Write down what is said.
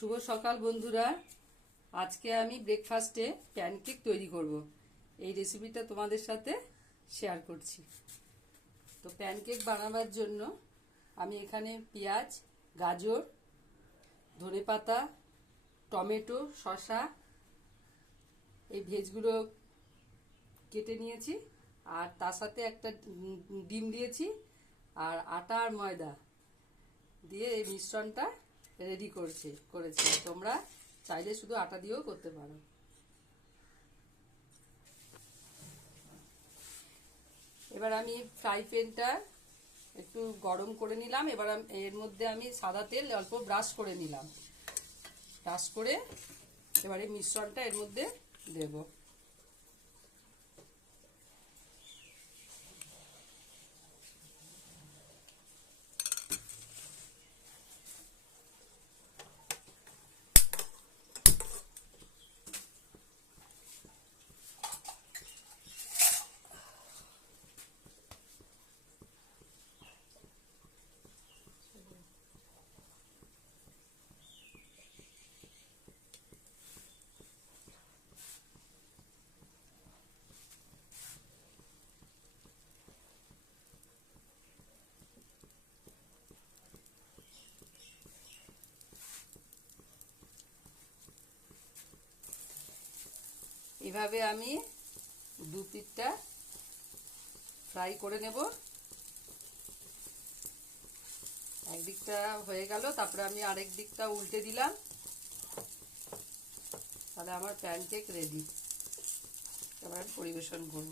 শুভ সকাল বন্ধুরা। আজকে আমি ব্রেকফাস্টে প্যানকেক তৈরি করব। এই রেসিপিটা তোমাদের সাথে শেয়ার করছি। তো প্যানকেক বানাবার জন্য আমি এখানে পেঁয়াজ, গাজর, ধনেপাতা, টমেটো, শসা এই ভেজগুলো কেটে নিয়েছি। আর তার সাথে একটা ডিম দিয়েছি, আর আটা আর ময়দা দিয়ে এই মিশ্রণটা রেডি করেছি। তোমরা চাইলে শুধু আটা দিয়েও করতে পারো। এবার আমি ফ্রাই প্যানটা একটু গরম করে নিলাম। এবার এর মধ্যে আমি সাদা তেল অল্প ব্রাশ করে নিলাম। ব্রাশ করে এবারে মিশ্রণটা এর মধ্যে দেব। এভাবে আমি দু পিঠটা ফ্রাই করে নেব। একদিকটা হয়ে গেল, তারপরে আমি আরেক দিকটা উল্টে দিলাম। তাহলে আমার প্যানকেক রেডি। এবার পরিবেশন করব।